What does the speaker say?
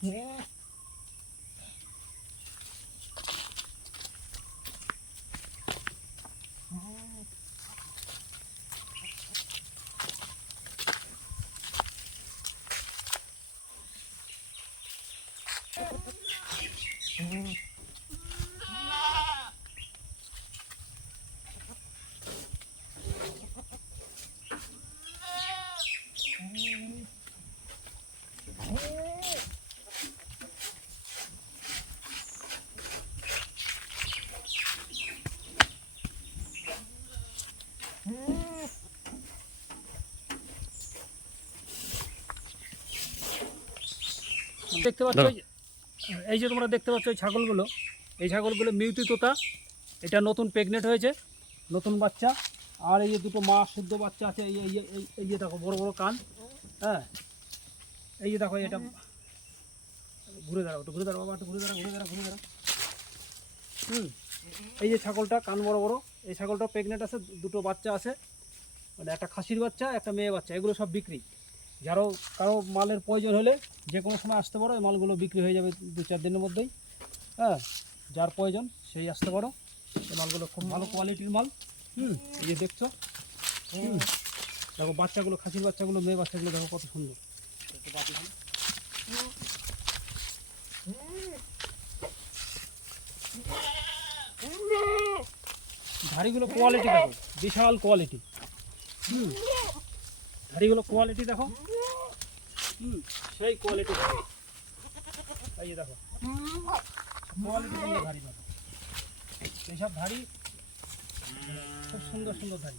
Yeah. দেখতে পাচ্ছ এই- যে তোমরা দেখতে পাচ্ছ এই ছাগলগুলো এই ছাগলগুলো মিউটি তোতা। এটা নতুন প্রেগনেন্ট হয়েছে, নতুন বাচ্চা। আর এই যে দুটো মা শুদ্ধ বাচ্চা আছে, এই এই যে দেখো, বড় বড় কান হ্যাঁ? এই যে দেখো এটা ঘুরে দাঁড়াও একটু, ঘুরে দাঁড়াও বাবা ঘুরে দাঁড়াও ঘুরে দাঁড়াও ঘুরে দাঁড়াও। হুম, এই যে ছাগলটা, কান বড় বড়, এই ছাগলটা প্রেগনেন্ট আছে, দুটো বাচ্চা আছে। মানে একটা খাসির বাচ্চা, একটা মেয়ে বাচ্চা, এগুলো সব বিক্রি। যারও কারও মালের প্রয়োজন হলে যে কোনো সময় আসতে পারো মালগুলো বিক্রি হয়ে যাবে দু চার দিনের মধ্যেই। হ্যাঁ যার প্রয়োজন সেই আসতে পারো। এই মালগুলো খুব ভালো কোয়ালিটির মাল। হুম, এই যে দেখছ? হুম, দেখো বাচ্চাগুলো, খাসির বাচ্চাগুলো, মেয়ে বাচ্চাগুলো দেখো কত সুন্দর। ধাড়িগুলো কোয়ালিটি দেখো, বিশাল কোয়ালিটি হুম ধাড়িগুলো কোয়ালিটি দেখো। হুম, সেই কোয়ালিটি এই দেখো। কোয়ালিটি সুন্দর ধাড়ি পাবো এইসব ধাড়ি খুব সুন্দর সুন্দর ধাড়ি